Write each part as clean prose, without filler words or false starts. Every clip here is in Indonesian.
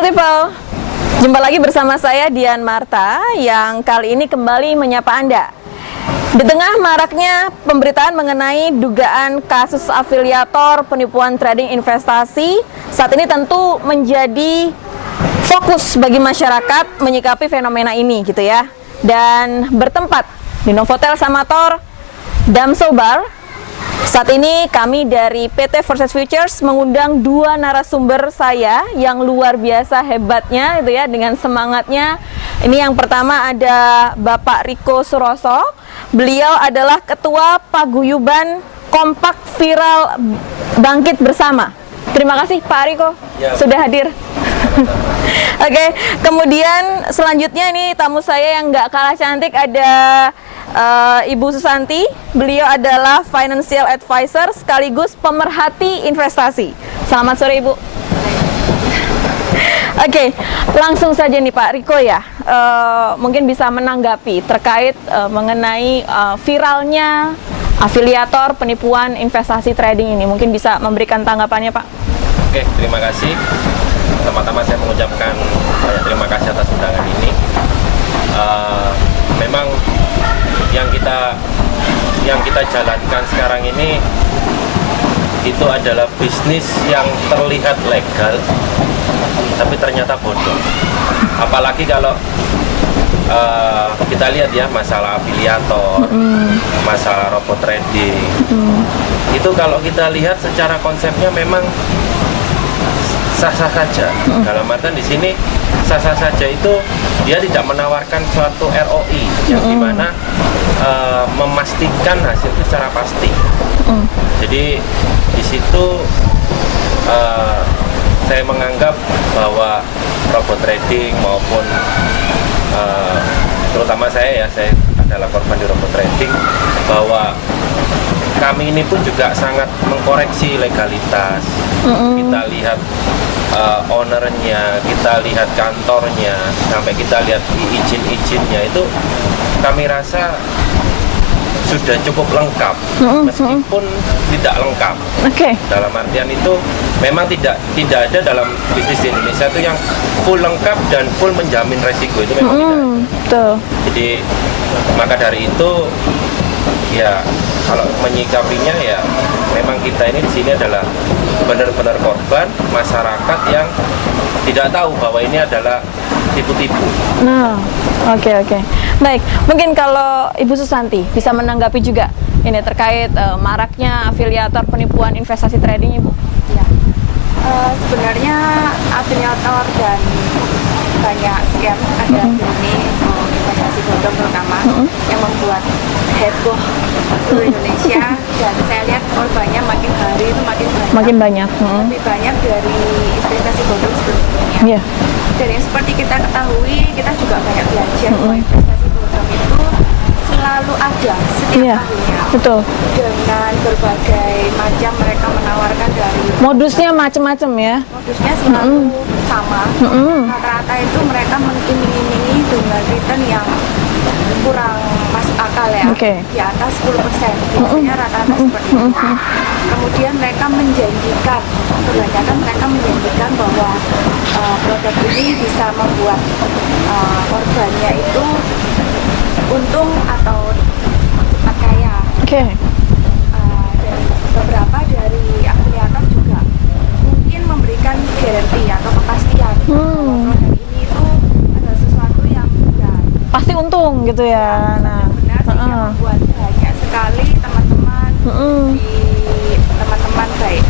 Halo people, jumpa lagi bersama saya Dian Marta yang kali ini kembali menyapa Anda. Di tengah maraknya pemberitaan mengenai dugaan kasus afiliator penipuan trading investasi, saat ini tentu menjadi fokus bagi masyarakat menyikapi fenomena ini gitu ya. Dan bertempat di Novotel Samator Damso Bar, saat ini kami dari PT Forces Futures mengundang dua narasumber saya yang luar biasa hebatnya itu ya, dengan semangatnya. Ini yang pertama ada Bapak Riko Suroso. Beliau adalah Ketua Paguyuban Kompak Viral Bangkit Bersama. Terima kasih Pak Riko sudah hadir. Oke, kemudian selanjutnya ini tamu saya yang nggak kalah cantik, ada Ibu Susanti. Beliau adalah financial advisor sekaligus pemerhati investasi. Selamat sore Ibu. Oke, langsung saja nih Pak Riko ya, mungkin bisa menanggapi terkait mengenai viralnya afiliator penipuan investasi trading ini. Mungkin bisa memberikan tanggapannya Pak. Oke, terima kasih. Pertama-tama saya mengucapkan banyak terima kasih atas undangan ini. Memang yang kita jalankan sekarang ini itu adalah bisnis yang terlihat legal, tapi ternyata bodoh. Apalagi kalau kita lihat ya, masalah afiliator, masalah robot trading, itu kalau kita lihat secara konsepnya memang sah-sah saja. Dalam artian di sini sah-sah saja itu dia tidak menawarkan suatu ROI yang dimana memastikan hasil itu secara pasti. Jadi di situ saya menganggap bahwa robot trading maupun terutama saya adalah korban di robot trading, bahwa kami ini pun juga sangat mengkoreksi legalitas. Kita lihat ownernya, kita lihat kantornya, sampai kita lihat izin-izinnya, itu kami rasa sudah cukup lengkap, meskipun tidak lengkap. Dalam artian itu memang tidak ada dalam bisnis di Indonesia itu yang full lengkap dan full menjamin resiko, itu memang tidak ada. Jadi maka dari itu ya, kalau menyikapinya ya memang kita ini di sini adalah benar-benar korban masyarakat yang tidak tahu bahwa ini adalah tipu-tipu. Oke. Baik, mungkin kalau Ibu Susanti bisa menanggapi juga ini terkait maraknya afiliator penipuan investasi trading, Ibu. Ya, sebenarnya afiliator dan banyak scam ada di sini, investasi bodong terutama, yang membuat heboh seluruh Indonesia, dan saya lihat korbannya makin hari itu makin banyak. Lebih banyak dari investasi bodong sebelumnya. Dan yang seperti kita ketahui, kita juga banyak belajar bahwa investasi bodong itu selalu ada setiap tahunnya. Betul. Dengan berbagai macam mereka menawarkan dari modusnya macam-macam ya. Modusnya selalu sama. Rata-rata itu mereka mengiming-imingi dengan return yang kurang masuk akal ya, di atas 10%. Biasanya rata-rata seperti itu. Kemudian mereka menjanjikan, kebanyakan mereka menjanjikan bahwa produk ini bisa membuat korbannya itu untung atau cepat kaya. Dan beberapa dari afiliator juga mungkin memberikan garansi atau kepastian bahwa produk ini itu adalah sesuatu yang pasti untung gitu ya. Benar sehingga membuat banyak sekali teman-teman teman-teman baik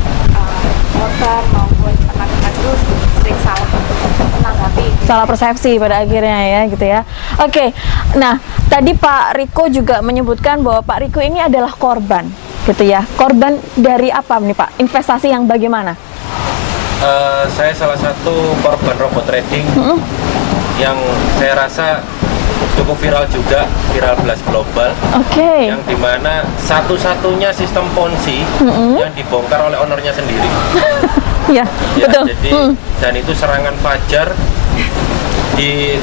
korban maupun teman-teman itu sering salah persepsi pada akhirnya ya gitu ya. Oke. Nah, tadi Pak Riko juga menyebutkan bahwa Pak Riko ini adalah korban gitu ya. Korban dari apa nih Pak? Investasi yang bagaimana? Saya salah satu korban robot trading yang saya rasa cukup viral juga, viral blast global. Yang dimana satu-satunya sistem ponzi yang dibongkar oleh ownernya sendiri. Betul. Jadi dan itu serangan fajar di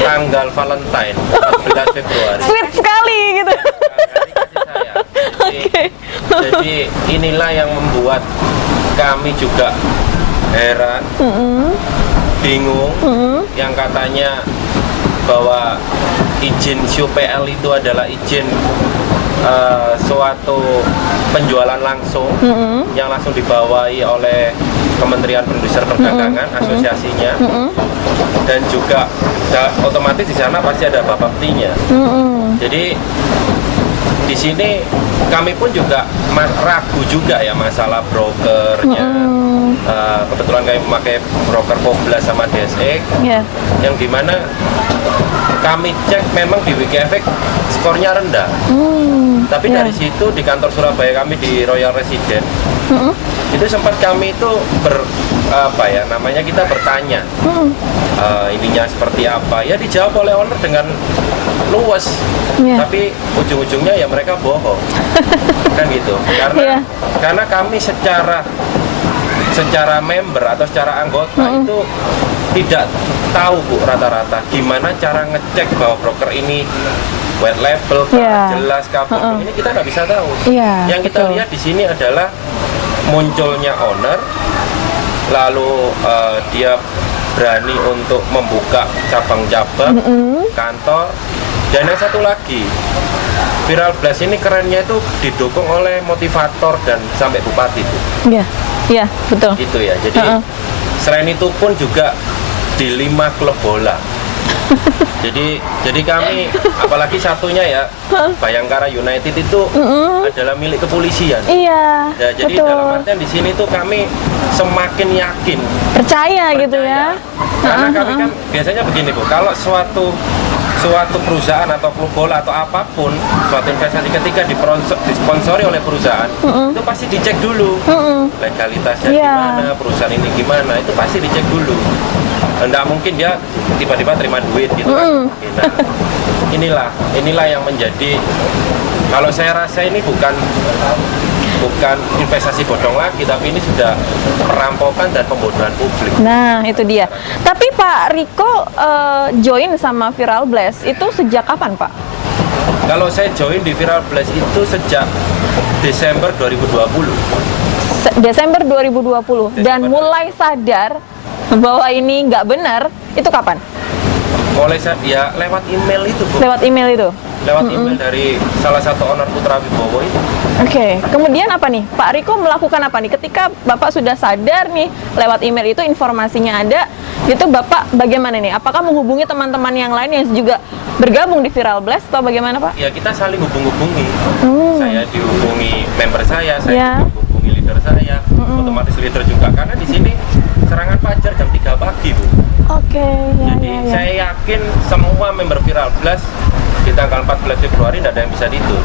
tanggal Valentine 14 Februari. Sweet sekali gitu. Jadi inilah yang membuat kami juga heran bingung yang katanya bahwa izin SUPL itu adalah izin suatu penjualan langsung yang langsung dibawahi oleh Kementerian Perindustrian Perdagangan, asosiasinya, dan juga otomatis di sana pasti ada bapaktinya. Jadi di sini kami pun juga ragu juga ya masalah brokernya. Kebetulan kami memakai broker Koblas sama DSX, yang dimana kami cek memang di WikiEfek skornya rendah. Tapi dari situ di kantor Surabaya kami di Royal Resident, itu sempat kami itu kita bertanya ininya seperti apa, ya dijawab oleh owner dengan luwes, tapi ujung-ujungnya ya mereka bohong. Kan gitu, karena kami secara member atau secara anggota itu tidak tahu Bu rata-rata gimana cara ngecek bahwa broker ini white label, jelas kabel, ini kita nggak bisa tahu. Yang kita lihat di sini adalah munculnya owner, lalu dia berani untuk membuka cabang-cabang kantor, dan yang satu lagi, Viral Blast ini kerennya itu didukung oleh motivator dan sampai bupati itu. Iya, betul. Gitu ya. Jadi selain itu pun juga di 5 klub bola. jadi kami, apalagi satunya ya, Bayangkara United itu adalah milik kepolisian. Iya. Ya, jadi betul. dalam artian di sini tuh kami semakin yakin, percaya gitu ya. Karena kami kan biasanya begini Bu, kalau suatu perusahaan atau klub bola atau apapun, suatu investasi ketika disponsori oleh perusahaan, itu pasti dicek dulu legalitasnya gimana, perusahaan ini gimana, itu pasti dicek dulu. Nggak mungkin dia tiba-tiba terima duit gitu kan. Nah, inilah yang menjadi, kalau saya rasa ini bukan investasi bodong lagi, tapi ini sudah perampokan dan pembodohan publik. Nah, itu dia. Tapi Pak Riko join sama Viral Blast itu sejak kapan, Pak? Kalau saya join di Viral Blast itu sejak Desember 2020. Desember 2020. Dan mulai sadar bahwa ini nggak benar, itu kapan? Mulai ya lewat email itu, Bu. Lewat email itu? Lewat email dari salah satu owner Putra Wibowo itu. Oke, kemudian apa nih? Pak Riko melakukan apa nih? Ketika Bapak sudah sadar nih, lewat email itu informasinya ada, itu Bapak bagaimana nih? Apakah menghubungi teman-teman yang lain yang juga bergabung di Viral Blast atau bagaimana, Pak? Ya, kita saling hubung-hubungi. Saya dihubungi member saya dihubungi leader saya, otomatis leader juga, karena di sini serangan fajar jam 3 pagi, Bu. Oke, Jadi saya yakin semua member Viral Blast di tanggal 14 Februari tidak ada yang bisa ditutup.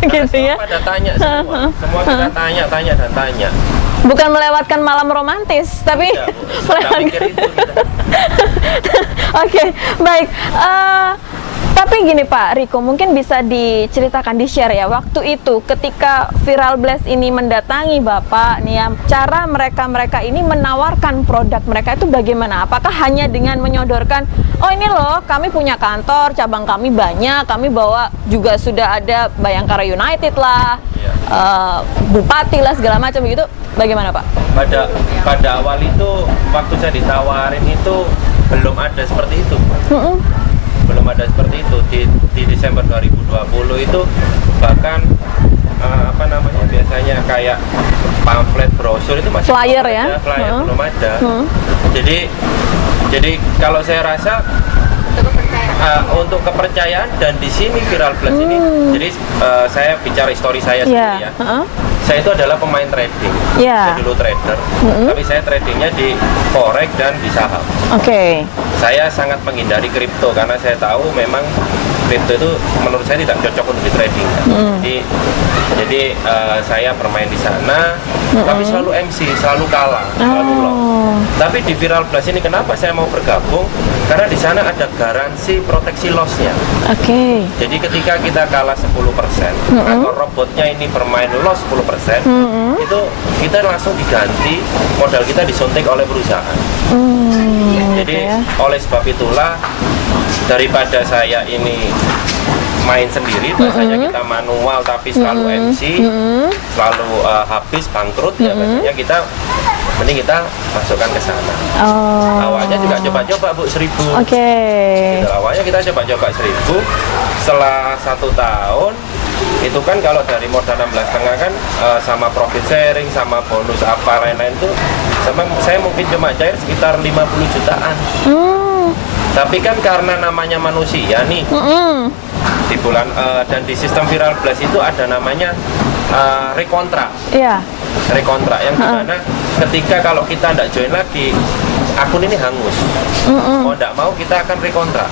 Gitu ya. Semua pada tanya semua kita tanya dan tanya. Bukan melewatkan malam romantis, tapi mikir itu kita. Oke, baik. Tapi gini Pak Riko, mungkin bisa diceritakan, di-share ya, waktu itu ketika Viral Blast ini mendatangi Bapak nih ya, cara mereka ini menawarkan produk mereka itu bagaimana? Apakah hanya dengan menyodorkan, oh ini loh kami punya kantor, cabang kami banyak, kami bawa juga sudah ada Bayangkara United lah, Bupati lah segala macam gitu, bagaimana Pak? Pada awal itu waktu saya ditawarin itu belum ada seperti itu. Belum ada seperti itu di Desember 2020 itu, bahkan biasanya kayak pamflet brosur itu masih flyer belum ada, flyer belum ada. Jadi kalau saya rasa untuk kepercayaan dan di sini Viral Blast ini, jadi saya bicara histori saya sendiri ya. Saya itu adalah pemain trading, saya dulu trader, tapi saya tradingnya di forex dan di saham. Saya sangat menghindari kripto karena saya tahu memang kripto itu menurut saya tidak cocok untuk di trading. Jadi saya bermain di sana, tapi selalu MC, selalu kalah, selalu loss. Tapi di Viral Blast ini kenapa saya mau bergabung? Karena di sana ada garansi proteksi lossnya. Jadi ketika kita kalah 10% atau robotnya ini bermain loss 10%, itu kita langsung diganti, modal kita disuntik oleh perusahaan. Jadi oleh sebab itulah, daripada saya ini main sendiri, biasanya kita manual tapi selalu MC, selalu habis bangkrut, ya biasanya kita mending kita masukkan ke sana. Awalnya juga coba-coba Bu 1.000. Gitu, awalnya kita coba-coba 1.000. Setelah 1 tahun itu kan kalau dari modal 16,5 kan sama profit sharing, sama bonus apa lain-lain itu saya mungkin cuma cair sekitar 50 jutaan. Tapi kan karena namanya manusia nih, di bulan dan di sistem Viral Blast itu ada namanya rekontrak. Rekontrak yang dimana ketika kalau kita tidak join lagi, akun ini hangus. Mau tidak mau kita akan rekontrak.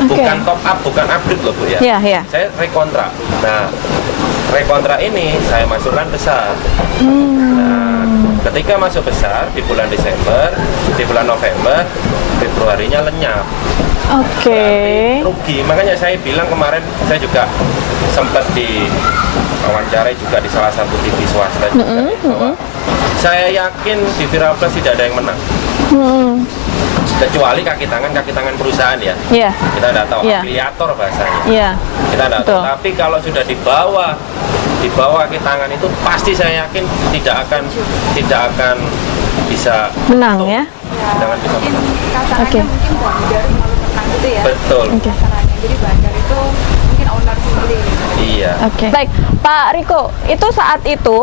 Bukan top up, bukan upgrade loh Bu ya. Saya rekontrak. Nah, rekontrak ini saya masukkan besar. Nah, ketika masuk besar di bulan Desember, di bulan November, Februarinya lenyap. Berarti rugi. Makanya saya bilang kemarin saya juga sempat di wawancarai juga di salah satu TV swasta juga bahwa saya yakin di Viral Blast tidak ada yang menang. Kecuali kaki tangan perusahaan ya. Kita tidak tahu afiliator bahasanya. Kita tidak tahu. Tapi kalau sudah dibawa kaki tangan itu pasti saya yakin tidak akan bisa menang ya. Jangan bisa menang. Kasarannya mungkin Bandar selalu menang gitu ya. Betul. Kasarannya. Jadi Bandar itu mungkin owner sendiri. Iya. Baik, Pak Riko, itu saat itu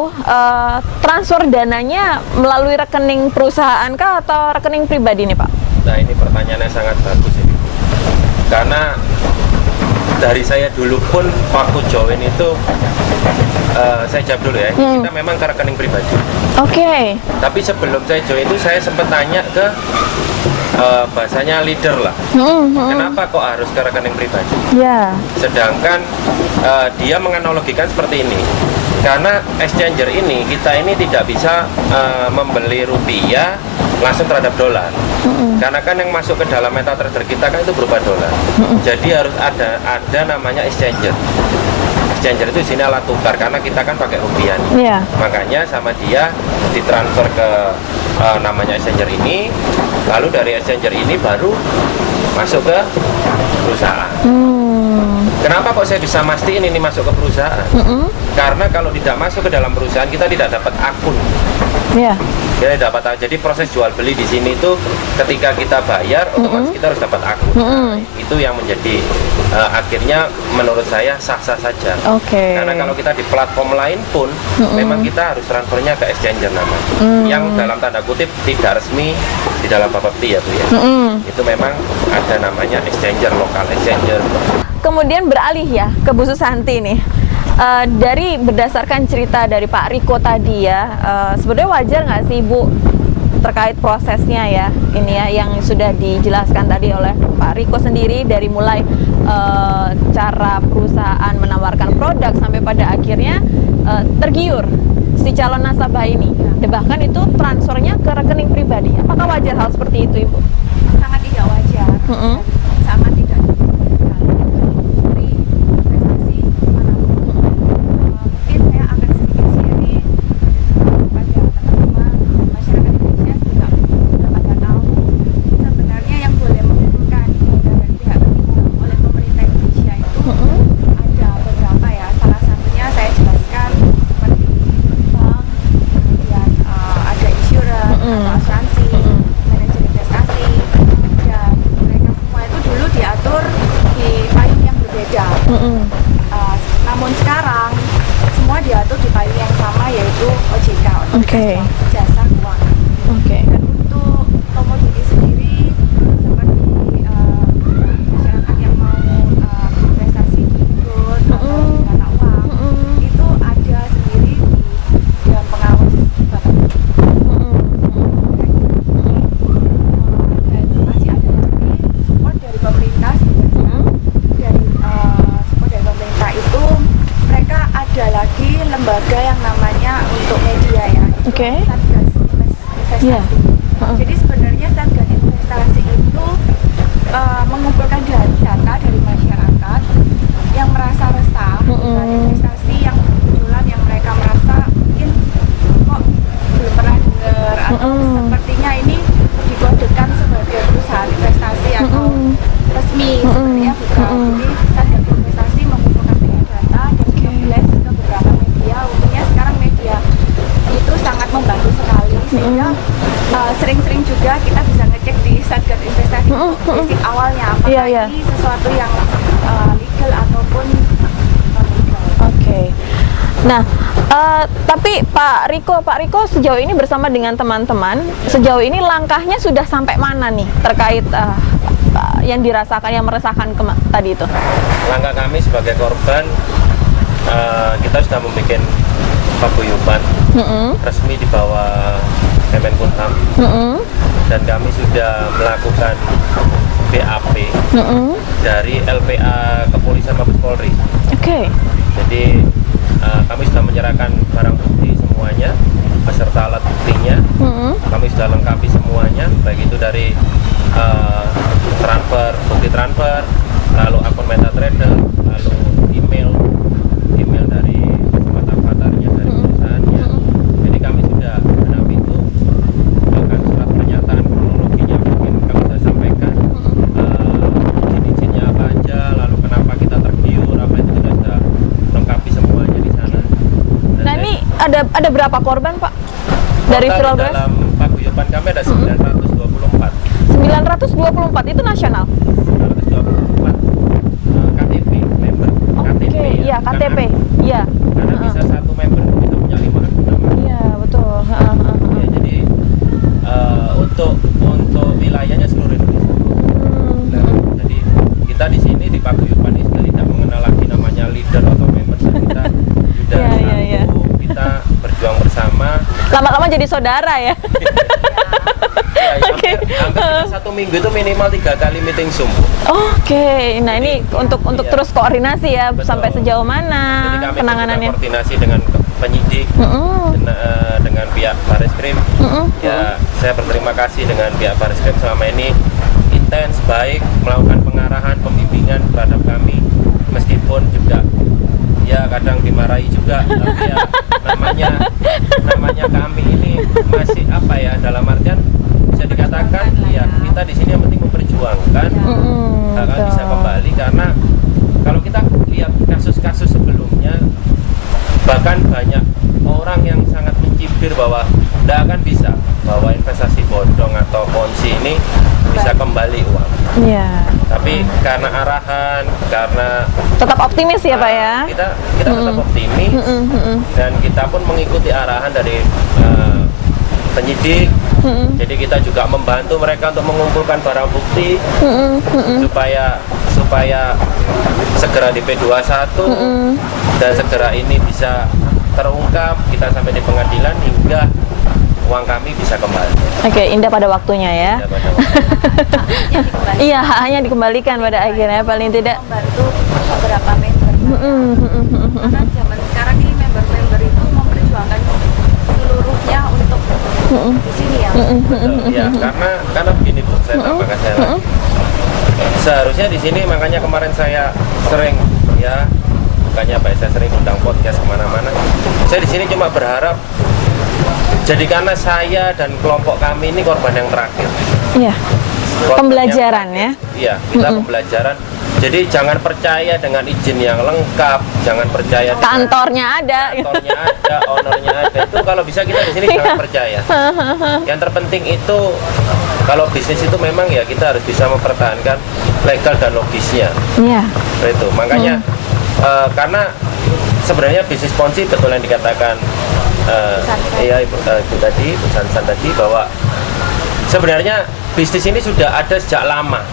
transfer dananya melalui rekening perusahaan kah atau rekening pribadi nih Pak? Nah ini pertanyaannya sangat bagus ini. Karena dari saya dulu pun waktu join itu saya jawab dulu ya, kita memang ke rekening pribadi. Tapi sebelum saya join itu saya sempat tanya ke bahasanya leader lah. Kenapa kok harus ke rekening pribadi? Sedangkan dia menganalogikan seperti ini. Karena exchanger ini, kita ini tidak bisa membeli rupiah langsung terhadap dolar. Karena kan yang masuk ke dalam MetaTrader kita kan itu berupa dolar. Jadi harus ada namanya exchanger. Exchanger itu sini alat tukar karena kita kan pakai rupiah. Makanya sama dia ditransfer ke namanya exchanger ini. Lalu dari exchanger ini baru masuk ke perusahaan. Kenapa kok saya bisa mastiin ini masuk ke perusahaan? Karena kalau tidak masuk ke dalam perusahaan kita tidak dapat akun. Kita dapat, jadi proses jual beli di sini itu ketika kita bayar otomatis kita harus dapat akun. Nah, itu yang menjadi akhirnya menurut saya sah-sah saja. Karena kalau kita di platform lain pun memang kita harus transfernya ke exchanger namanya. Yang dalam tanda kutip tidak resmi di dalam Bapepti ya Bu ya. Itu memang ada namanya exchanger, lokal exchanger. Kemudian beralih ya ke Bu Susanti nih. Dari berdasarkan cerita dari Pak Riko tadi ya, sebenarnya wajar nggak sih Bu terkait prosesnya ya, ini ya yang sudah dijelaskan tadi oleh Pak Riko sendiri dari mulai cara perusahaan menawarkan produk sampai pada akhirnya tergiur si calon nasabah ini, bahkan itu transfernya ke rekening pribadi. Apakah wajar hal seperti itu Ibu? Sangat tidak wajar. Sangat tidak. Namun sekarang semua diatur di payung yang sama, yaitu OJK, Jasa Keuangan. Dan untuk komoditi sendiri seperti masyarakat yang mau investasi di gold atau di mata uang, itu ada sendiri di Dewan Pengawas Bapepti. Dan masih ada lagi support dari pemerintah sebenarnya. Support dari pemerintah itu mereka ada lagi lembaga yang namanya untuk media ya, Satgas Investasi. Jadi sebenarnya Satgas Investasi itu mengumpulkan data dari masyarakat yang merasa resah dengan investasi yang kebetulan yang mereka merasa mungkin kok belum pernah dengar atau sepertinya ini dikodekan sebagai perusahaan investasi atau resmi, sepertinya bukan. Jadi Satgas Investasi mengumpulkan data dan nge-blast ke beberapa media. Untungnya sekarang media itu sangat membantu sekali sehingga sering-sering juga kita bisa ngecek di Satgas Investasi basic awalnya apakah Iya. ini sesuatu yang legal ataupun Oke. Nah, tapi Pak Riko sejauh ini bersama dengan teman-teman, sejauh ini langkahnya sudah sampai mana nih terkait yang dirasakan, yang meresahkan tadi itu? Langkah kami sebagai korban, kita sudah membuat paguyuban resmi di bawah Kemenkumham, dan kami sudah melakukan BAP dari LPA Kepolisian Mabes Polri. Oke. Jadi kami sudah menyerahkan barang bukti semuanya beserta alat buktinya. Kami sudah lengkapi semuanya, baik itu dari bukti transfer, lalu akun MetaTrader, lalu email dari avatarnya, dari perusahaannya. Jadi kami sudah mengenai itu, bahkan surat pernyataan kronologinya mungkin kami sudah sampaikan, izin-izinnya apa aja, lalu kenapa kita tergiur, apa itu kita sudah lengkapi semuanya di sana. Dan Nah, ini ada berapa korban, Pak? Dari total viral di blast? dalam paguyuban kami ada 924. 924 itu nasional. 924 KTP member. KTP Oke, iya bukan KTP. akun. Iya. Karena bisa satu member itu bisa punya 5 akun nama. Iya, betul. Ya, jadi untuk wilayahnya seluruh Indonesia. Nah, jadi kita di sini di paguyuban ini sudah tidak mengenal lagi namanya leader atau member. Kita sudah Iya. kita berjuang bersama. Lama-lama jadi saudara ya. Ya, hampir kita 1 minggu itu minimal 3 kali meeting Zoom. Oke. Nah, ini untuk iya. terus koordinasi ya. Betul. Sampai sejauh Jadi mana kami juga penanganannya? koordinasi dengan penyidik, dengan pihak Barreskrim. Ya, saya berterima kasih dengan pihak Barreskrim selama ini intens, baik melakukan pengarahan, pembimbingan terhadap kami, meskipun juga ya kadang dimarahi juga, tapi ya namanya kami ini masih apa ya, dalam artian bisa dikatakan ya kita di sini yang penting memperjuangkan hak bisa kembali, karena kalau kita lihat kasus-kasus sebelumnya bahkan banyak orang yang sangat mencibir bahwa tidak akan bisa bahwa investasi bodong atau ponzi ini bisa kembali uang. Iya. Tapi karena arahan, karena Tetap optimis ya, Pak ya. kita tetap optimis, dan kita pun mengikuti arahan dari penyidik. Jadi kita juga membantu mereka untuk mengumpulkan barang bukti supaya segera di P21 dan segera ini bisa terungkap, kita sampai di pengadilan hingga uang kami bisa kembali. Oke, indah pada waktunya ya. Ya, pada waktu. Iya, haknya dikembalikan pada akhirnya, paling tidak. membantu beberapa member. Karena zaman sekarang ini member-member itu memperjuangkan seluruhnya untuk di sini ya. Betul, ya, karena begini Bu, saya tambahkan saya lagi. Seharusnya di sini, makanya kemarin saya sering ya, bukannya apa ya, saya sering undang podcast kemana-mana. Saya di sini cuma berharap jadikanlah saya dan kelompok kami ini korban yang terakhir. Iya. Korban Pembelajaran yang ya. Iya, kita pembelajaran. Jadi jangan percaya dengan izin yang lengkap, jangan percaya dengan Kantornya ada. kantornya ada, ownernya ada. Itu kalau bisa kita di sini jangan percaya. Yang terpenting itu kalau bisnis itu memang ya kita harus bisa mempertahankan legal dan logisnya. Iya. Itu makanya karena sebenarnya bisnis ponzi betul yang dikatakan ya ibu tadi, Bu Sansan tadi, bahwa sebenarnya bisnis ini sudah ada sejak lama.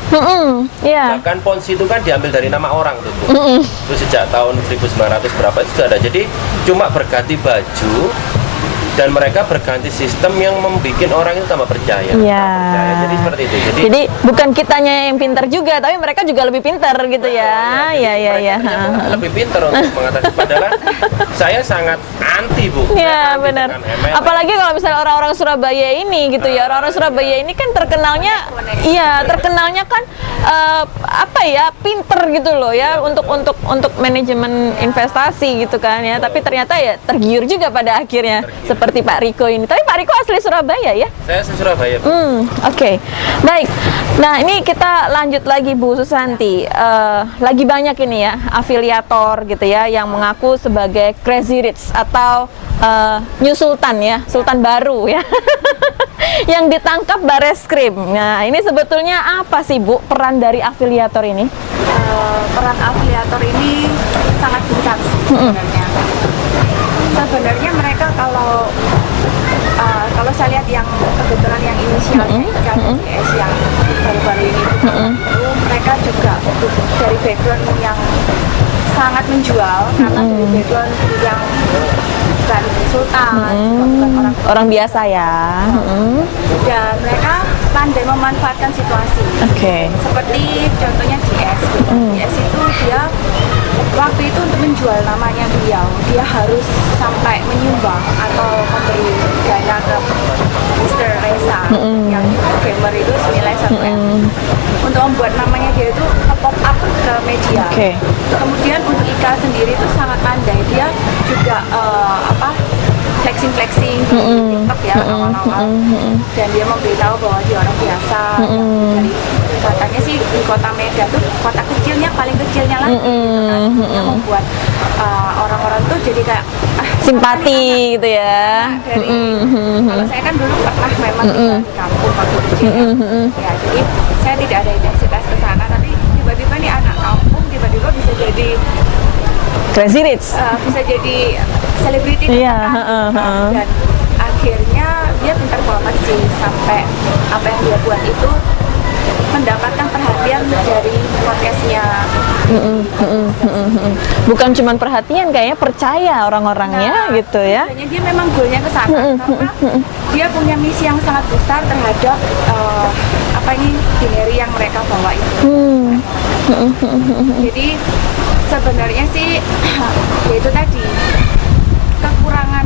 Iya. Bahkan ponzi itu kan diambil dari nama orang tuh, Bu. Itu sejak tahun 1900 berapa itu sudah ada. Jadi cuma berganti baju dan mereka berganti sistem yang membuat orang itu tambah percaya. Iya. Percaya. Jadi seperti itu. Jadi bukan kitanya yang pintar juga, tapi mereka juga lebih pintar gitu ya. Iya. Lebih pintar untuk mengatasi. Padahal saya sangat anti, Bu. Iya, Saya anti benar. dengan MLM. Apalagi kalau misalnya orang-orang Surabaya ini gitu ya. Orang-orang Surabaya ini kan terkenalnya kan apa ya, pinter gitu loh ya, untuk manajemen investasi gitu kan ya. Tapi ternyata ya tergiur juga pada akhirnya. Seperti seperti Pak Riko ini. Tapi Pak Riko asli Surabaya ya? Saya asli Surabaya, Bu. Oke. Baik. Nah, ini kita lanjut lagi Bu Susanti. Lagi banyak ini ya afiliator gitu ya yang mengaku sebagai Crazy Rich atau New Sultan ya, Sultan baru ya. Yang ditangkap Bareskrim. Nah, ini sebetulnya apa sih Bu peran dari afiliator ini? Peran afiliator ini sangat besar sih sebenarnya. Sebenarnya mereka kalau saya lihat yang kebetulan yang inisialnya IKDS yang baru-baru ini itu mereka juga dari background yang sangat menjual karena dari background yang bukan sultan, juga bukan Orang biasa ya. dan mereka pandai memanfaatkan situasi. Oke. Seperti contohnya GS. GS itu dia waktu itu untuk menjual namanya beliau, dia harus sampai menyumbang atau memberi dana ke Mr. Reza yang gamer itu senilai 1 M untuk membuat namanya dia itu pop up ke media. Kemudian untuk Ika sendiri itu sangat pandai, dia juga flexing di TikTok ya awal-awal, dan dia memberitahu bahwa dia orang biasa dari katanya sih di kota Medan tuh kota kecilnya paling kecilnya lagi yang membuat orang-orang tuh jadi kayak simpati gitu ya. Dari kalau saya kan dulu pernah memang tinggal di kampung waktu kecil ya, jadi saya tidak ada intensitas ke sana, tapi tiba-tiba nih anak kampung tiba-tiba bisa jadi Crazy Rich. Bisa jadi selebriti dan akhirnya dia pintar banget sih sampai apa yang dia buat itu mendapatkan perhatian dari podcastnya. Bukan cuma perhatian, kayaknya percaya orang-orangnya gitu ya. Sebenarnya dia memang goalnya ke sana karena dia punya misi yang sangat besar terhadap binary yang mereka bawa itu. Jadi sebenarnya sih yaitu tadi kekurangan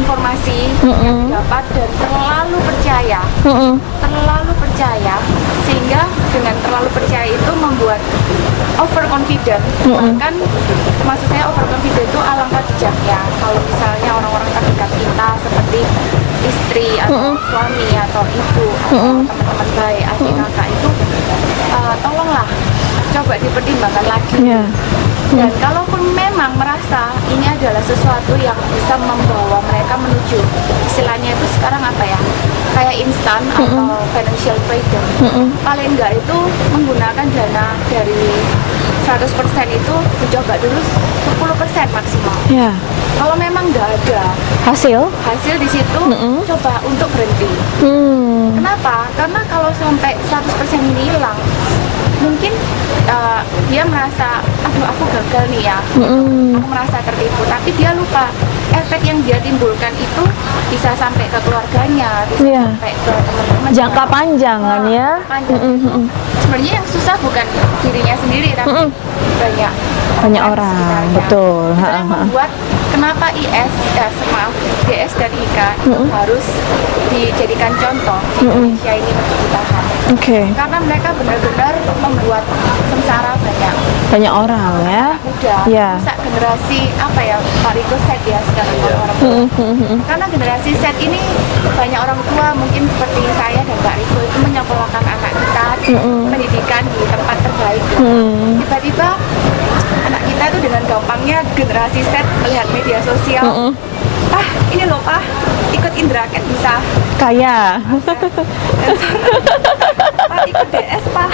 informasi yang didapat dan terlalu percaya sehingga dengan terlalu percaya itu membuat overconfident. Bahkan maksud saya overconfident itu alangkah bijaknya kalau misalnya orang-orang terdekat kita seperti istri atau suami atau ibu atau teman-teman baik, adik kakak itu tolonglah coba dipertimbangkan lagi. Dan kalaupun memang merasa ini adalah sesuatu yang bisa membawa mereka menuju istilahnya itu sekarang apa ya, kayak instan atau financial freedom, paling enggak itu menggunakan dana dari 100% itu dicoba dulu 10% maksimal. Kalau memang nggak ada hasil di situ, coba untuk berhenti. Kenapa? Karena kalau sampai 100% ini hilang, mungkin dia merasa, aduh aku gagal nih ya, aku merasa tertipu, tapi dia lupa efek yang dia timbulkan itu bisa sampai ke keluarganya, bisa sampai ke teman-teman. Jangka panjang kan ya. Sebenarnya yang susah bukan dirinya sendiri, tapi banyak orang, betul. Itu yang membuat kenapa GS dan IKA itu harus dijadikan contoh di Indonesia ini untuk ditahan. Karena mereka benar-benar membuat sengsara banyak orang ya. Muda, rusak generasi Pak Riko set ya sekarang orang tua. Karena generasi set ini banyak orang tua mungkin seperti saya dan Pak Riko itu menyekolahkan anak kita pendidikan di tempat terbaik. Tiba-tiba anak kita itu dengan gampangnya generasi set melihat media sosial, ini loh Pak, ikut Indra kan bisa kaya. Pak ikut DS Pak,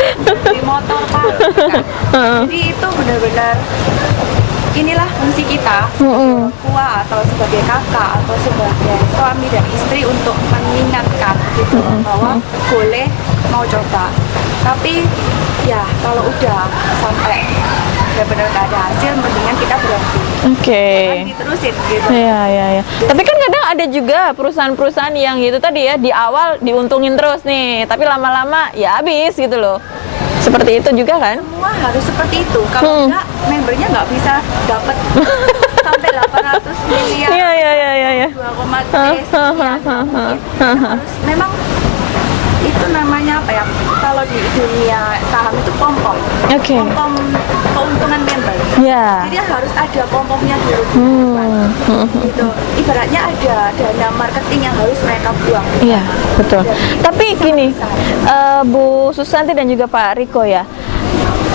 di motor Pak. Jadi itu benar-benar inilah fungsi kita sebagai tua atau sebagai kakak atau sebagai suami dan istri untuk mengingatkan gitu bahwa boleh mau coba, tapi ya kalau udah sampai benar-benar gak ada hasil, mendingan kita berhenti. Diterusin gitu. Iya. Tapi kan kadang ada juga perusahaan-perusahaan yang gitu tadi ya, di awal diuntungin terus nih, tapi lama-lama ya habis gitu loh. Seperti itu juga kan? Semua harus seperti itu. Kalau enggak, membernya nggak bisa dapat sampai 800 miliar. Iya. 2,3 sekian. Harus memang itu namanya apa ya? Kalau di dunia saham itu pom-pom. Oke. Pom-pom keuntungan member. Ya. Jadi harus ada pom-pomnya dulu. Gitu. Ibaratnya ada dana marketing yang harus mereka buang. Iya, betul. Dan Tapi itu gini, besar. Bu Susanti dan juga Pak Riko ya,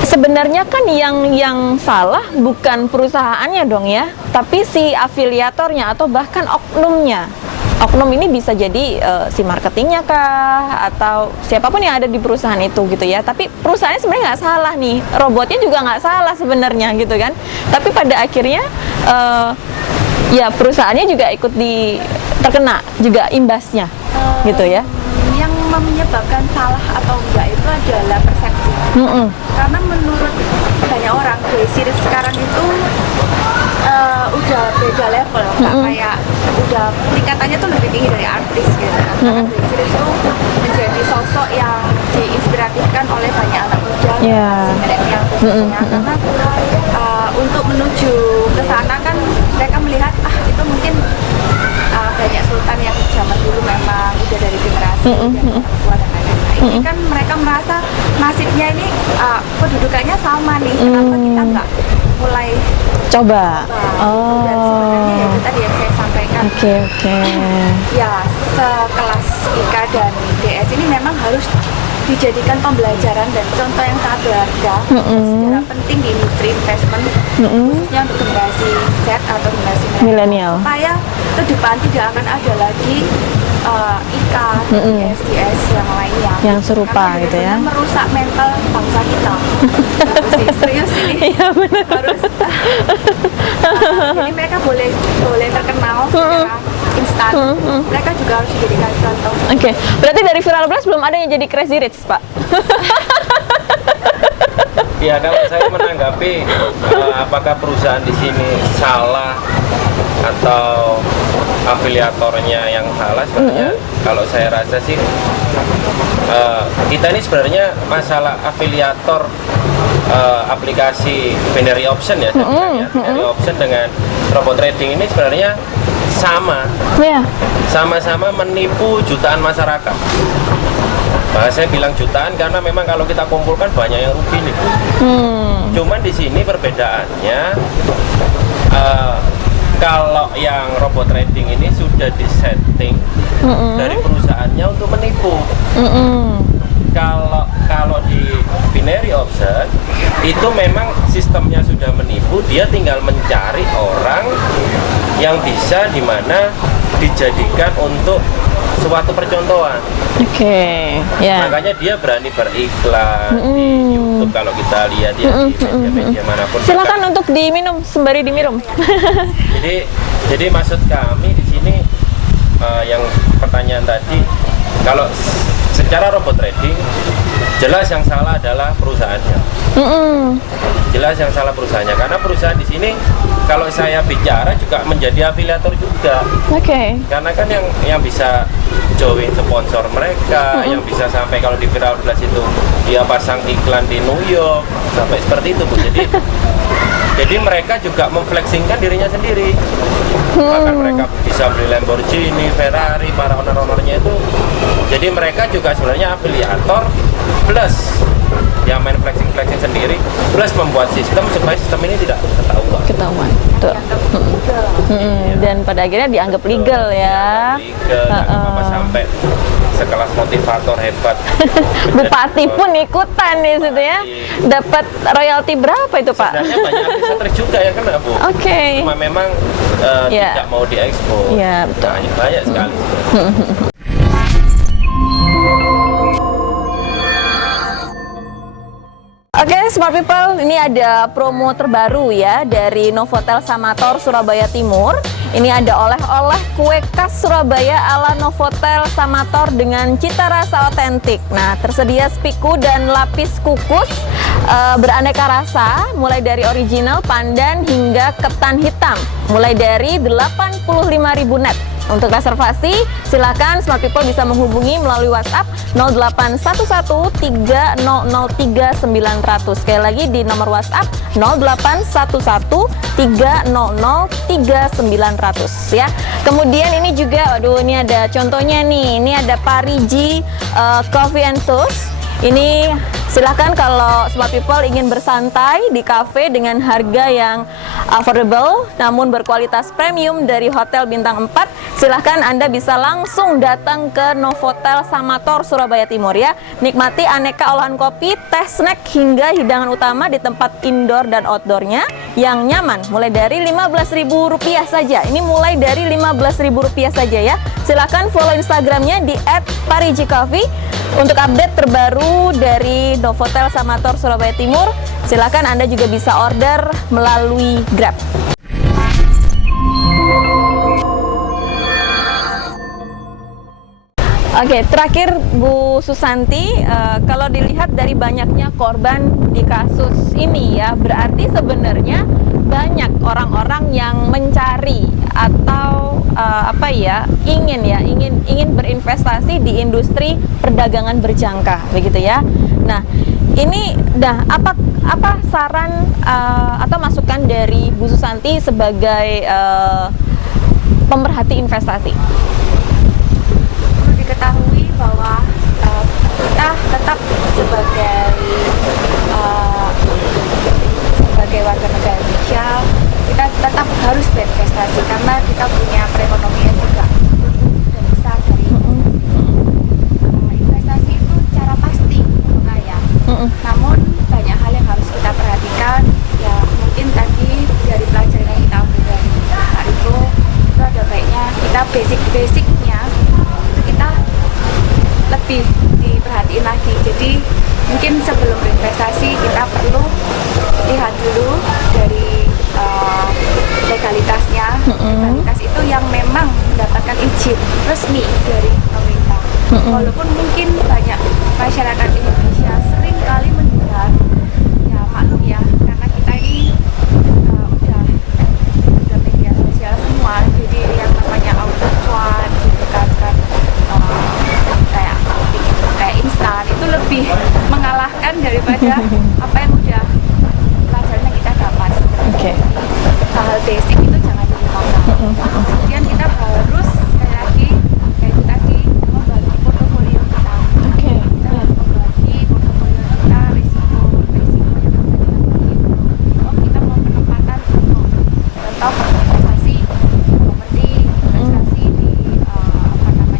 sebenarnya kan yang salah bukan perusahaannya dong ya, tapi si afiliatornya atau bahkan oknumnya. Oknum ini bisa jadi si marketingnya kah, atau siapapun yang ada di perusahaan itu gitu ya. Tapi perusahaannya sebenarnya nggak salah nih, robotnya juga nggak salah sebenarnya gitu kan. Tapi pada akhirnya ya perusahaannya juga ikut terkena juga imbasnya gitu ya. Yang menyebabkan salah atau enggak itu adalah persepsi. Karena menurut banyak orang Greyseries sekarang itu udah beda level, nggak kayak udah tingkatannya tuh lebih tinggi dari artis gitu. Karena Greyseries itu menjadi sosok yang diinspiratifkan oleh banyak anak muda, milenial khususnya. Karena untuk menuju ke sana kan mereka melihat itu mungkin banyak sultan yang zaman dulu memang udah dari generasi yang tua dan lain-lain. Ini kan mereka merasa nasibnya ini kedudukannya sama nih, kenapa kita nggak mulai coba. Dan sebenarnya ya itu tadi yang saya sampaikan. Oke. Ya, sekelas IKA dan DS ini memang harus dijadikan pembelajaran dan contoh yang sangat berharga secara penting di industri investment, khususnya untuk generasi Z atau generasi milenial, supaya ke depan tidak akan ada lagi IKA, SDS yang lainnya yang serupa gitu ya, merusak mental bangsa kita. Serius ini. Iya benar. Harus jadi mereka boleh terkenal secara instan, mereka juga harus dijadikan contoh. Oke, berarti dari Viral Blast belum ada yang jadi Crazy Rich, Pak? Ya, kalau saya menanggapi apakah perusahaan di sini salah atau afiliatornya yang salah, sebenarnya kalau saya rasa sih kita ini sebenarnya masalah afiliator aplikasi binary option ya, saya bilang ya. Binary option dengan robot trading ini sebenarnya sama-sama menipu jutaan masyarakat. Saya bilang jutaan karena memang kalau kita kumpulkan banyak yang rugi nih. Cuman di sini perbedaannya kalau yang robot trading ini sudah disetting dari perusahaannya untuk menipu. Kalau di binary option itu memang sistemnya sudah menipu, dia tinggal mencari orang yang bisa dimana dijadikan untuk suatu percontohan. Makanya dia berani beriklan di YouTube kalau kita lihat ya, di media-media manapun. Silakan untuk diminum sembari diminum. jadi maksud kami di sini yang pertanyaan tadi, kalau secara robot trading jelas yang salah adalah perusahaannya. Jelas yang salah perusahaannya, karena perusahaan di sini kalau saya bicara juga menjadi afiliator juga. Karena kan yang bisa join sponsor mereka, yang bisa sampai kalau di Viral Blast itu dia pasang iklan di New York sampai seperti itu, Bu. Jadi mereka juga memflexingkan dirinya sendiri. Bahkan mereka bisa beli Lamborghini, Ferrari, para owner-ownernya itu. Jadi mereka juga sebenarnya afiliator plus yang main flexing sendiri, plus membuat sistem supaya sistem ini tidak ketahuan. Tuh. Dan pada akhirnya dianggap legal ya. Legal, apa sampai sekelas motivator hebat. Bupati pun ikutan di situ ya. Dapat royalti berapa itu, Pak? Sebenarnya banyak artis juga yang kena, Bu. Cuma memang tidak mau diekspos. Iya, betul. Banyak sekali. Oke, Smart People, ini ada promo terbaru ya dari Novotel Samator Surabaya Timur. Ini ada oleh-oleh kue khas Surabaya ala Novotel Samator dengan cita rasa otentik. Nah, tersedia spiku dan lapis kukus beraneka rasa, mulai dari original, pandan hingga ketan hitam. Mulai dari 85.000 net. Untuk reservasi, silakan Smart People bisa menghubungi melalui WhatsApp 08113003 900. Sekali lagi di nomor WhatsApp 08113003 900 ya. Kemudian ini juga, waduh, ini ada contohnya nih. Ini ada Parigi Coffee and Toast. Ini silahkan kalau Smart People ingin bersantai di cafe dengan harga yang affordable namun berkualitas premium dari Hotel Bintang 4, silahkan Anda bisa langsung datang ke Novotel Samator Surabaya Timur ya. Nikmati aneka olahan kopi, teh, snack hingga hidangan utama di tempat indoor dan outdoornya yang nyaman mulai dari Rp15.000 saja. Ini mulai dari Rp15.000 saja ya. Silahkan follow Instagramnya di @parijicoffee. Untuk update terbaru dari Novotel Samator Surabaya Timur, silakan Anda juga bisa order melalui Grab. Oke, terakhir Bu Susanti, kalau dilihat dari banyaknya korban di kasus ini ya, berarti sebenarnya banyak orang-orang yang mencari atau ingin berinvestasi di industri perdagangan berjangka, begitu ya. Nah, ini apa saran atau masukan dari Bu Susanti sebagai pemerhati investasi? Perlu diketahui bahwa kita tetap sebagai warga negara Indonesia, kita tetap harus berinvestasi karena kita punya perekonomian juga dan besar dari investasi itu cara pasti untuk kaya. Namun banyak hal yang harus kita perhatikan ya, mungkin tadi dari pelajaran yang kita ambil dari Pak Riko itu ada baiknya kita basicnya itu kita lebih diperhatiin lagi. Jadi mungkin sebelum berinvestasi kita perlu lihat dulu dari legalitasnya. Legalitas itu yang memang mendapatkan izin resmi dari pemerintah. Walaupun mungkin banyak masyarakat Indonesia sering kali mendengar, ya maklum ya, karena kita ini udah media sosial semua, jadi yang namanya auto cuan gitu kan kayak instan itu lebih mengalahkan daripada apa yang udah pelajaran yang kita dapat. Hal-hal basic itu jangan dilupakan. Kemudian kita harus sekali lagi kayak itu tadi membagi portofolio kita. Kita harus membagi portofolio kita risikonya kita mau penempatan untuk contoh investasi properti, investasi di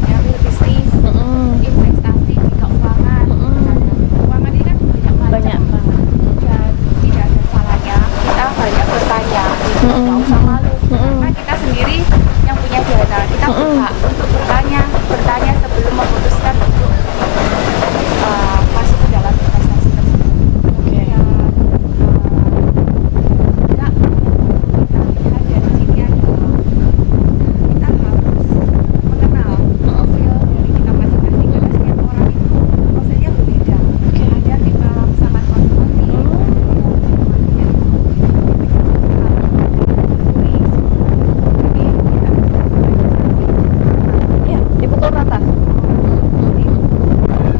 real business, investasi di keuangan. Keuangan ini kan banyak banget dan tidak ada salahnya kita banyak bertanya, nggak usah malu karena kita sendiri yang punya dana, kita berhak untuk bertanya sebelum memutuskan untuk masuk ke dalam investasi tersebut. Dan juga kita lihat dari sini adalah kita harus mengenal profil dari kita masing-masing karena setiap orang itu profilnya berbeda. Ada tipe sangat konservatif, Dipukul rata.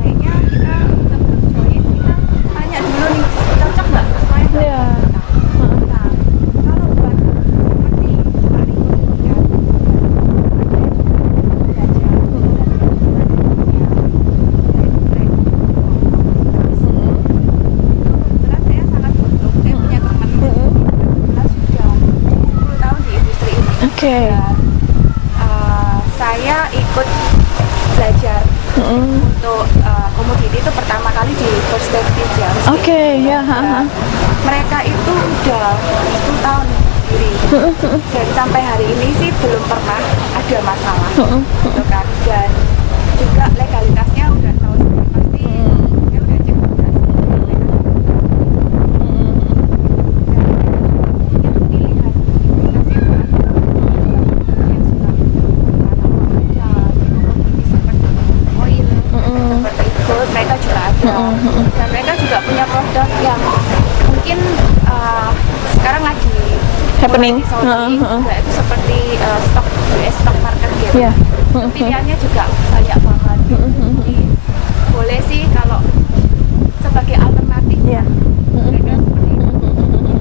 baiknya kita sebelum join kita tanya dulu nih cocok nggak sesuai nggak Iya. kita. Nah, kalau buat seperti Pak Riko ya, belajar kebetulan saya sangat beruntung, saya punya teman kebetulan sudah 10 tahun di industri ini. Dan saya ikut belajar untuk komoditi itu pertama kali di First Stage ya. Mereka itu udah 10 tahun diri dan sampai hari ini sih belum pernah ada masalah gitu kan. Dan juga legalitasnya udah tahu sendiri pasti, ya udah cek juga sih punya pilihan investasi yang sangat yang sudah komoditi seperti oil, seperti gold, mereka juga ada. Dan mereka juga punya produk yang mungkin sekarang lagi happening. Juga itu seperti stok US stock market gitu. Iya. Pilihannya juga banyak banget. Jadi boleh sih kalau sebagai alternatif. Iya. Kira-kira seperti itu.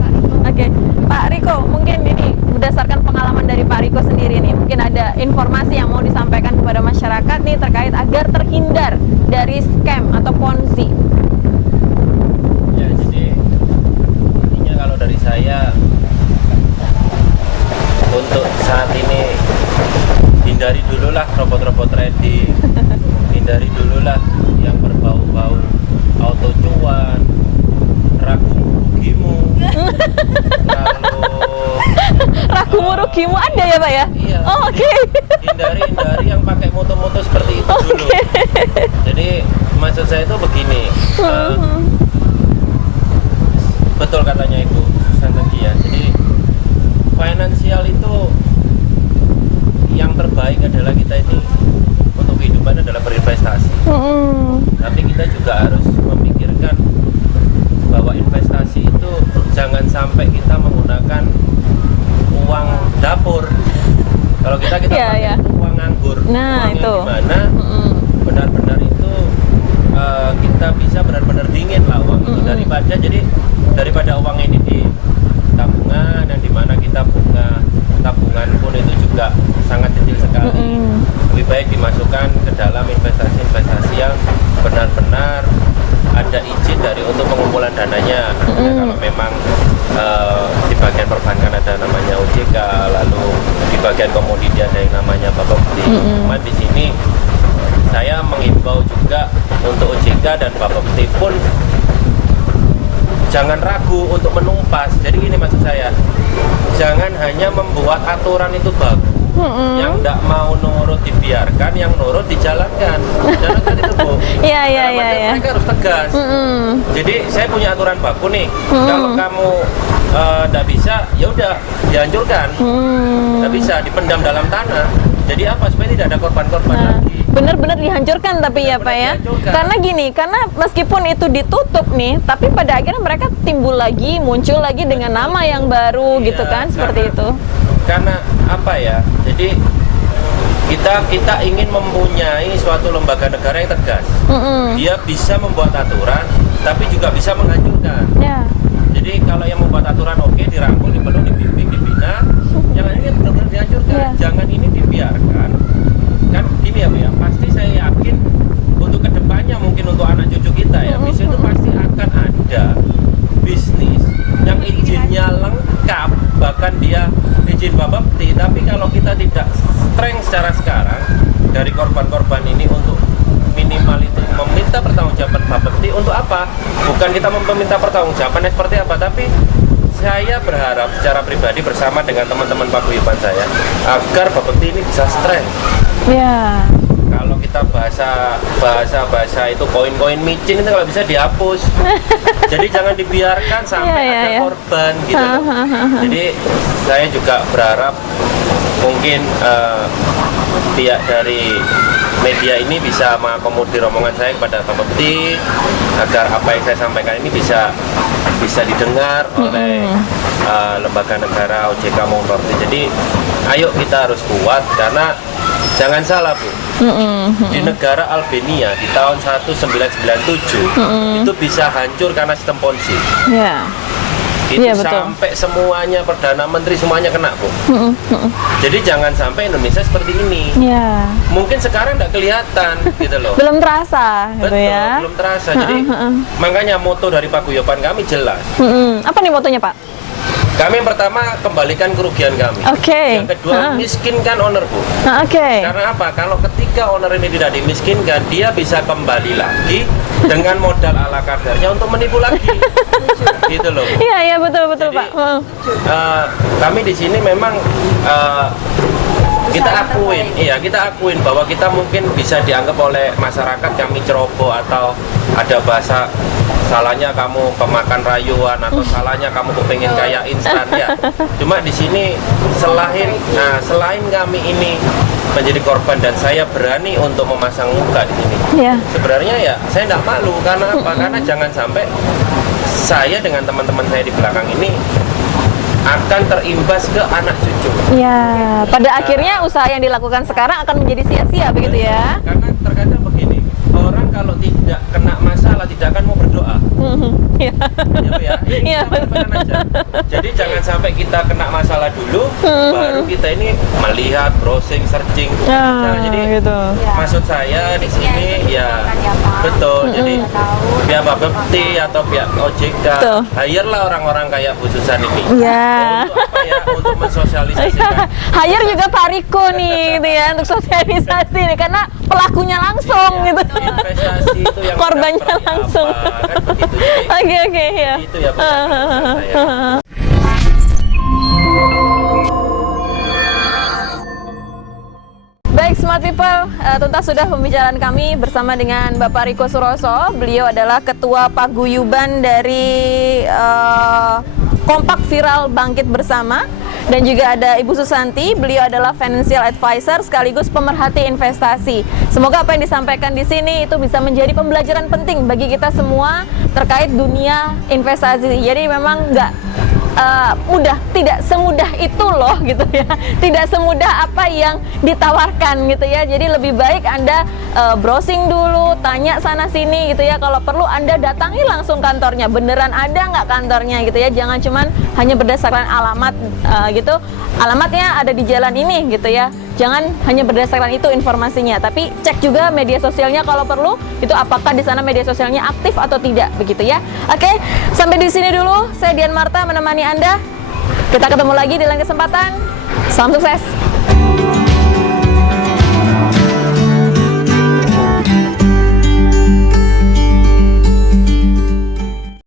Pak Riko. Oke, Pak Riko, mungkin ini berdasarkan pengalaman dari Pak Riko sendiri nih, mungkin ada informasi yang mau disampaikan kepada masyarakat nih terkait agar terhindar dari scam atau ponzi. Ya, jadi intinya kalau dari saya untuk saat ini hindari dululah robot-robot trading, hindari dululah yang berbau-bau auto cuan, ragu rugimu, lalu Ragu rugimu ada ya Pak ya? iya, Oh, oke. hindari yang pakai moto-moto seperti itu dulu. Jadi maksud saya itu begini, betul katanya Ibu Susan tadi ya. Jadi finansial itu yang terbaik adalah kita ini untuk kehidupan adalah berinvestasi. Tapi kita juga harus memikirkan bahwa investasi itu jangan sampai kita menggunakan uang dapur. Kalau kita pakai itu uang nganggur, Nah, uang itu. yang dimana benar-benar itu kita bisa benar-benar dingin lah uang itu daripada uang ini di tabungan yang dimana kita bunga tabungan pun itu juga sangat kecil sekali. Lebih baik dimasukkan ke dalam investasi-investasi yang benar-benar ada izin dari untuk pengumpulan dananya. Artinya kalau memang di bagian perbankan ada namanya OJK, lalu di bagian komoditi ada yang namanya Bapepti. Cuma di sini saya menghimbau juga untuk OJK dan Bapepti pun jangan ragu untuk menumpas. Jadi gini maksud saya, jangan hanya membuat aturan itu bagus, yang tidak mau nurut dibiarkan, yang nurut dijalankan. Jangan kan itu Bu. Iya. Mereka harus tegas. Jadi saya punya aturan baku nih, kalau kamu tidak bisa, ya udah dihancurkan. Tidak bisa dipendam dalam tanah. Jadi apa? Supaya tidak ada korban-korban lagi. Benar-benar dihancurkan tapi ya Pak ya. Dihancurkan. Karena gini, karena meskipun itu ditutup nih, tapi pada akhirnya mereka timbul lagi, muncul lagi dengan nama yang baru gitu kan, seperti itu. Karena apa ya? Jadi kita ingin mempunyai suatu lembaga negara yang tegas. Dia bisa membuat aturan, tapi juga bisa menghancurkan. Ya. Jadi kalau yang membuat aturan oke, dirangkul, dipenuhi, dibimbing, dibina, jangan ini benar-benar dihancurkan. Ya. Jangan ini dibiarkan. Kan gini ya Bu ya, pasti saya yakin untuk kedepannya mungkin untuk anak cucu kita ya, bisnis itu pasti akan ada bisnis yang izinnya lengkap, bahkan dia izin Bapepti. Tapi kalau kita tidak strength secara sekarang dari korban-korban ini untuk minimal itu meminta pertanggungjawaban Bapepti untuk apa? Bukan kita meminta pertanggungjawaban seperti apa, tapi saya berharap secara pribadi bersama dengan teman-teman paguyuban saya agar Bapepti ini bisa strength. Ya. Kalau kita bahasa itu koin-koin micin itu kalau bisa dihapus. Jadi jangan dibiarkan sampai ada korban gitu loh. Jadi saya juga berharap mungkin pihak dari media ini bisa mengakomodir omongan saya kepada Bapepti agar apa yang saya sampaikan ini bisa didengar oleh lembaga negara OJK maupun Bapepti. Jadi ayo kita harus kuat karena jangan salah Bu, di negara Albania di tahun 1997 itu bisa hancur karena sistem ponzi. Ya. Itu Iya, betul. sampai semuanya Perdana Menteri semuanya kena Bu. Jadi jangan sampai Indonesia seperti ini. Ya. Mungkin sekarang nggak kelihatan gitu loh. Belum terasa gitu Betul, ya. belum terasa. Jadi makanya moto dari paguyuban kami jelas. Apa nih motonya Pak? Kami yang pertama kembalikan kerugian kami. Oke. Yang kedua miskinkan owner Bu. Oke. Karena apa? Kalau ketika owner ini tidak dimiskinkan, dia bisa kembali lagi dengan modal ala kadarnya untuk menipu lagi. Gitu loh. Iya betul Jadi, Pak. Kami di sini memang kita akuin bahwa kita mungkin bisa dianggap oleh masyarakat kami ceroboh atau ada bahasa salahnya kamu pemakan rayuan atau salahnya kamu kepengen kaya instan ya. Cuma di sini selain kami ini menjadi korban dan saya berani untuk memasang muka di sini. Iya. Sebenarnya ya saya tidak malu karena apa? Karena jangan sampai saya dengan teman-teman saya di belakang ini akan terimbas ke anak cucu. Ya, pada akhirnya usaha yang dilakukan sekarang akan menjadi sia-sia begitu ya. Karena terkadang begini, orang kalau tidak kena masalah tidak akan mau berdoa. Iya. Ya, ini Iya, kita fair-fairan aja. Jadi jangan sampai kita kena masalah dulu, baru kita ini melihat, browsing, searching. Nah, jadi gitu. Ya. maksud saya di sini ya betul. Jadi pihak Bapepti atau pihak OJK, Betul. hire lah orang-orang kayak Bu Susan ini. Ya. Untuk apa ya? Untuk mensosialisasikan. Hire juga Pak Riko nih gitu ya untuk sosialisasi nih karena pelakunya langsung gitu. Investasi itu yang Korbannya seperti langsung. apa, kan begitu. Jadi, Oke ya. itu ya pesan saya. Baik Smart People, tuntas sudah pembicaraan kami bersama dengan Bapak Riko Suroso. Beliau adalah Ketua Paguyuban dari Kompak Viral Bangkit Bersama. Dan juga ada Ibu Susanti, beliau adalah Financial Advisor sekaligus pemerhati investasi. Semoga apa yang disampaikan di sini itu bisa menjadi pembelajaran penting bagi kita semua terkait dunia investasi. Jadi memang nggak mudah, tidak semudah itu loh gitu ya, tidak semudah apa yang ditawarkan gitu ya. Jadi lebih baik Anda browsing dulu, tanya sana sini gitu ya. Kalau perlu Anda datangi langsung kantornya, beneran ada nggak kantornya gitu ya. Jangan cuman hanya berdasarkan alamat gitu, alamatnya ada di jalan ini gitu ya. Jangan hanya berdasarkan itu informasinya, tapi cek juga media sosialnya kalau perlu, itu apakah di sana media sosialnya aktif atau tidak begitu ya. Oke, sampai di sini dulu. Saya Dian Marta menemani Anda. Kita ketemu lagi di lain kesempatan. Salam sukses.